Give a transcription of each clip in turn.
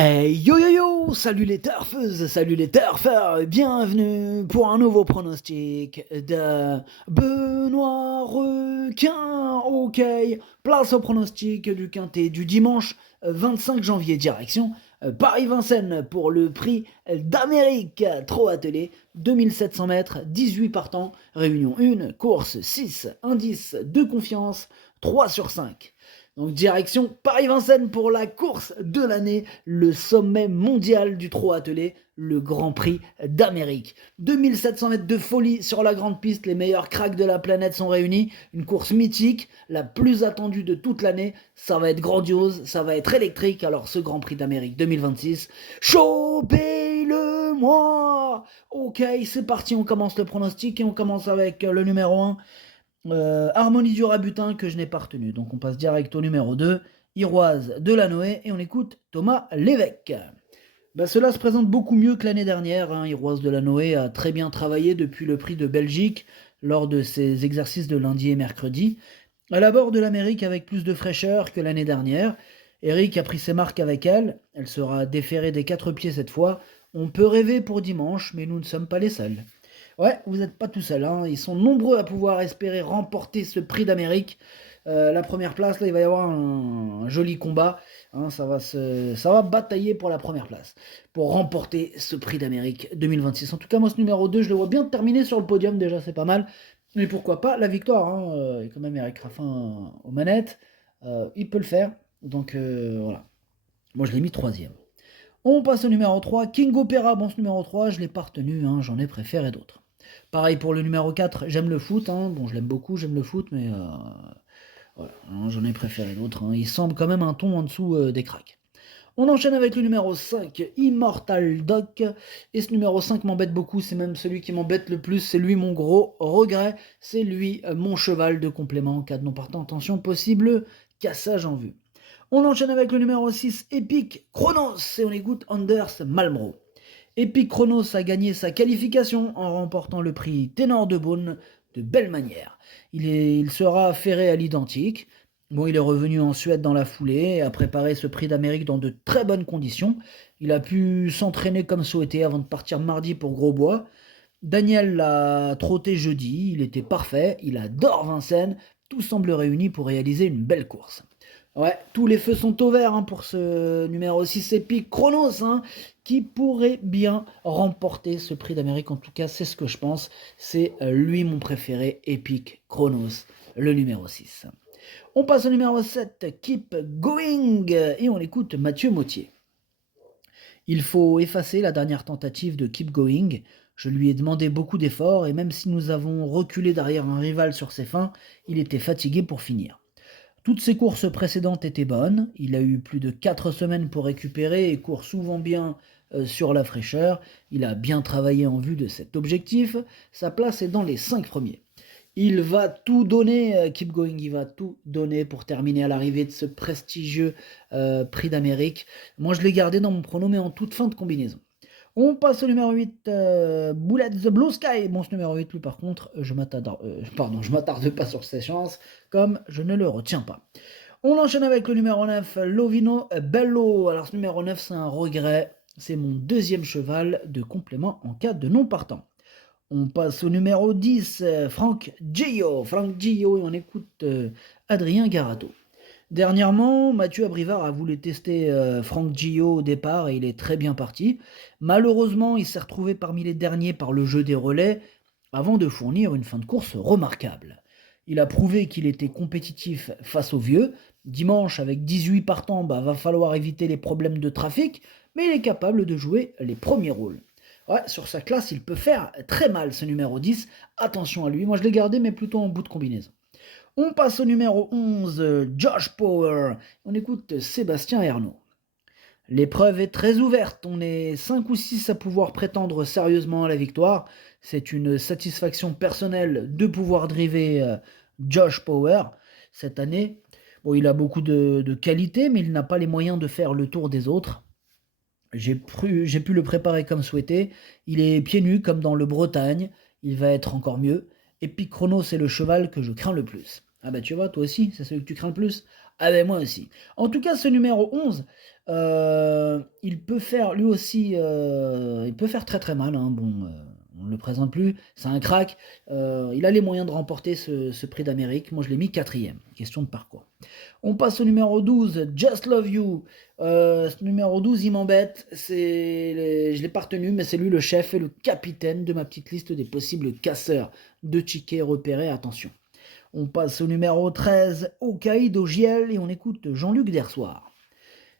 Hey yo yo yo, salut les turfeuses, salut les turfeurs, bienvenue pour un nouveau pronostic de Benoît Requin. Ok, place au pronostic du quintet du dimanche 25 janvier, direction Paris-Vincennes pour le prix d'Amérique. Trot attelé, 2700 mètres, 18 partants, réunion 1, course 6, indice de confiance, 3 sur 5. Donc direction Paris-Vincennes pour la course de l'année, le sommet mondial du trot attelé, le Grand Prix d'Amérique. 2700 mètres de folie sur la grande piste, les meilleurs cracks de la planète sont réunis. Une course mythique, la plus attendue de toute l'année. Ça va être grandiose, ça va être électrique. Alors ce Grand Prix d'Amérique 2026, chopez-le-moi. Ok, c'est parti, on commence le pronostic et on commence avec le numéro 1. Harmonie du Rabutin que je n'ai pas retenu. Donc on passe direct au numéro 2, Iroise de la Noé, et on écoute Thomas Lévesque. Cela se présente beaucoup mieux que l'année dernière. Iroise de la Noé a très bien travaillé depuis le prix de Belgique lors de ses exercices de lundi et mercredi. Elle aborde l'Amérique avec plus de fraîcheur que l'année dernière. Eric a pris ses marques avec elle. Elle sera déférée des 4 pieds cette fois. On peut rêver pour dimanche, mais nous ne sommes pas les seuls. Ouais, vous n'êtes pas tout seul, hein. Ils sont nombreux à pouvoir espérer remporter ce prix d'Amérique. La première place, là, il va y avoir un joli combat. Hein, ça va batailler pour la première place, pour remporter ce prix d'Amérique 2026. En tout cas, moi, ce numéro 2, je le vois bien terminer sur le podium, déjà, c'est pas mal. Mais pourquoi pas la victoire, hein. Et quand même Eric Raffin aux manettes. Il peut le faire. Donc voilà. Moi, je l'ai mis troisième. On passe au numéro 3, King Opera. Bon, ce numéro 3, je ne l'ai pas retenu, hein, j'en ai préféré d'autres. Pareil pour le numéro 4, j'aime le foot. Hein. Bon, je l'aime beaucoup, j'aime le foot, mais voilà, hein, j'en ai préféré d'autres. Hein. Il semble quand même un ton en dessous des cracks. On enchaîne avec le numéro 5, Immortal Doc. Et ce numéro 5 m'embête beaucoup, c'est même celui qui m'embête le plus, c'est lui mon gros regret. C'est lui mon cheval de complément en cas de non partant. Attention, possible cassage en vue. On enchaîne avec le numéro 6, Epic Chronos. Et on écoute Anders Malmro. Epic Chronos a gagné sa qualification en remportant le prix Ténor de Beaune de belle manière. Il sera ferré à l'identique. Bon, il est revenu en Suède dans la foulée et a préparé ce prix d'Amérique dans de très bonnes conditions. Il a pu s'entraîner comme souhaité avant de partir mardi pour Grosbois. Daniel l'a trotté jeudi, il était parfait, il adore Vincennes, tout semble réuni pour réaliser une belle course. Ouais, tous les feux sont au vert pour ce numéro 6 épique Chronos, qui pourrait bien remporter ce prix d'Amérique. En tout cas, c'est ce que je pense. C'est lui mon préféré, Epic Chronos, le numéro 6. On passe au numéro 7, Keep Going, et on écoute Mathieu Mautier. Il faut effacer la dernière tentative de Keep Going. Je lui ai demandé beaucoup d'efforts, et même si nous avons reculé derrière un rival sur ses fins, il était fatigué pour finir. Toutes ses courses précédentes étaient bonnes, il a eu plus de 4 semaines pour récupérer et court souvent bien sur la fraîcheur, il a bien travaillé en vue de cet objectif, sa place est dans les 5 premiers. Il va tout donner, Keep Going, il va tout donner pour terminer à l'arrivée de ce prestigieux prix d'Amérique. Moi je l'ai gardé dans mon prono mais en toute fin de combinaison. On passe au numéro 8, Bullet the Blue Sky. Bon, ce numéro 8, lui, par contre, je m'attarde pas sur ses chances, comme je ne le retiens pas. On enchaîne avec le numéro 9, Lovino Bello. Alors, ce numéro 9, c'est un regret. C'est mon deuxième cheval de complément en cas de non partant. On passe au numéro 10, Frank Gio. Frank Gio, et on écoute Adrien Garato. Dernièrement, Mathieu Abrivard a voulu tester Frank Gio au départ et il est très bien parti. Malheureusement, il s'est retrouvé parmi les derniers par le jeu des relais avant de fournir une fin de course remarquable. Il a prouvé qu'il était compétitif face aux vieux. Dimanche, avec 18 partants, va falloir éviter les problèmes de trafic, mais il est capable de jouer les premiers rôles. Ouais, sur sa classe, il peut faire très mal ce numéro 10. Attention à lui. Moi, je l'ai gardé, mais plutôt en bout de combinaison. On passe au numéro 11, Josh Power. On écoute Sébastien Ernaud. L'épreuve est très ouverte, on est 5 ou 6 à pouvoir prétendre sérieusement à la victoire. C'est une satisfaction personnelle de pouvoir driver Josh Power cette année. Bon, il a beaucoup de qualités, mais il n'a pas les moyens de faire le tour des autres. J'ai pu le préparer comme souhaité. Il est pieds nus comme dans le Bretagne. Il va être encore mieux. Et puis Chronos, c'est le cheval que je crains le plus. Ah bah tu vois, toi aussi, c'est celui que tu crains le plus. Ah ben moi aussi. En tout cas, ce numéro 11, il peut faire lui aussi, il peut faire très très mal, hein. Bon, on ne le présente plus, c'est un crack. Il a les moyens de remporter ce prix d'Amérique. Moi, je l'ai mis quatrième. Question de parcours. On passe au numéro 12, Just Love You. Ce numéro 12, il m'embête. Je l'ai pas retenu, mais c'est lui le chef et le capitaine de ma petite liste des possibles casseurs de tickets repérés. Attention. On passe au numéro 13, Hokkaido Giel, et on écoute Jean-Luc Dersoir.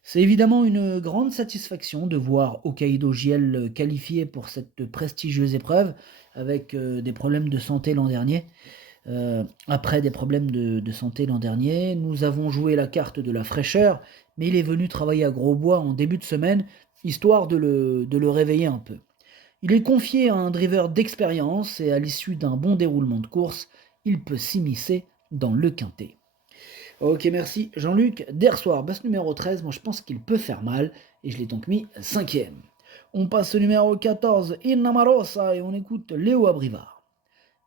C'est évidemment une grande satisfaction de voir Hokkaido Giel qualifié pour cette prestigieuse épreuve, avec des problèmes de santé l'an dernier. Après des problèmes de santé l'an dernier, nous avons joué la carte de la fraîcheur, mais il est venu travailler à Grosbois en début de semaine, histoire de le réveiller un peu. Il est confié à un driver d'expérience et à l'issue d'un bon déroulement de course, il peut s'immiscer dans le quintet. Ok, merci Jean-Luc. Dersoir, basse numéro 13, moi je pense qu'il peut faire mal, et je l'ai donc mis cinquième. On passe au numéro 14, Innamarosa, et on écoute Léo Abrivard.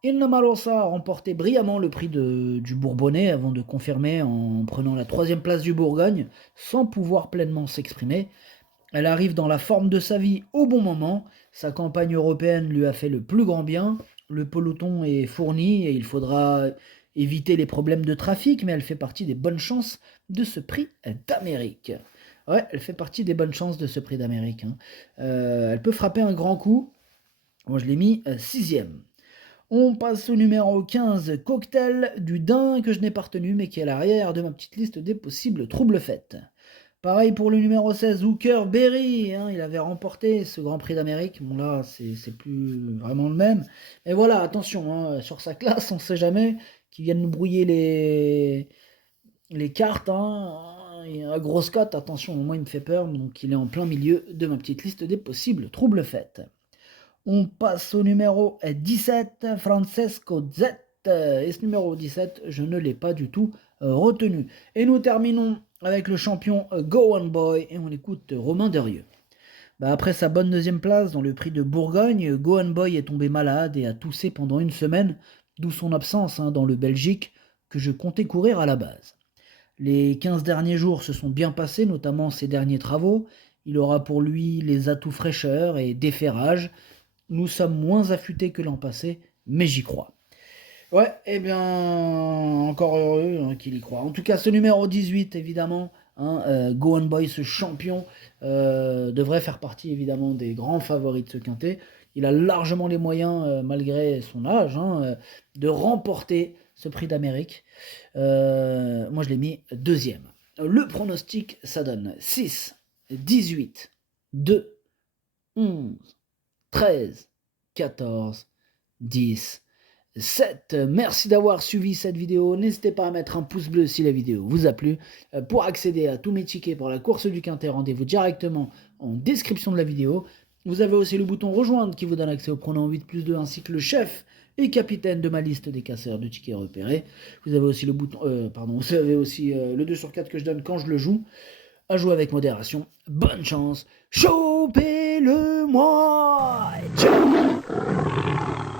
Innamarosa a remporté brillamment le prix du Bourbonnais avant de confirmer en prenant la troisième place du Bourgogne, sans pouvoir pleinement s'exprimer. Elle arrive dans la forme de sa vie au bon moment, sa campagne européenne lui a fait le plus grand bien, le peloton est fourni et il faudra éviter les problèmes de trafic, mais elle fait partie des bonnes chances de ce prix d'Amérique. Ouais, elle fait partie des bonnes chances de ce prix d'Amérique, hein. Elle peut frapper un grand coup. Moi je l'ai mis sixième. On passe au numéro 15, Cocktail du Dain, que je n'ai pas retenu, mais qui est à l'arrière de ma petite liste des possibles troubles faits. Pareil pour le numéro 16, Hooker Berry, hein, il avait remporté ce Grand Prix d'Amérique. Bon là, c'est plus vraiment le même. Mais voilà, attention, hein, sur sa classe, on ne sait jamais, qu'ils viennent nous brouiller les cartes. Hein. À grosse cote, attention, moi il me fait peur, donc il est en plein milieu de ma petite liste des possibles troubles faits. On passe au numéro 17, Francesco Z. Et ce numéro 17, je ne l'ai pas du tout retenu. Et nous terminons avec le champion Go On Boy, et on écoute Romain Derieux. Après sa bonne deuxième place dans le prix de Bourgogne, Go On Boy est tombé malade et a toussé pendant une semaine, d'où son absence dans le Belgique que je comptais courir à la base. Les 15 derniers jours se sont bien passés, notamment ses derniers travaux. Il aura pour lui les atouts fraîcheur et déferrage. Nous sommes moins affûtés que l'an passé, mais j'y crois. Ouais, eh bien, encore heureux qu'il y croit. En tout cas, ce numéro 18, évidemment, Go On Boy, ce champion, devrait faire partie, évidemment, des grands favoris de ce quintet. Il a largement les moyens, malgré son âge, de remporter ce prix d'Amérique. Moi, je l'ai mis deuxième. Le pronostic, ça donne 6, 18, 2, 11, 13, 14, 10, 7. Merci d'avoir suivi cette vidéo. N'hésitez pas à mettre un pouce bleu si la vidéo vous a plu. Pour accéder à tous mes tickets pour la course du Quintet, rendez-vous directement en description de la vidéo. Vous avez aussi le bouton rejoindre qui vous donne accès au pronom 8+2 ainsi que le chef et capitaine de ma liste des casseurs de tickets repérés. Vous avez aussi le bouton, vous avez aussi le 2/4 que je donne quand je le joue. À jouer avec modération. Bonne chance. Chopez-le-moi. Ciao.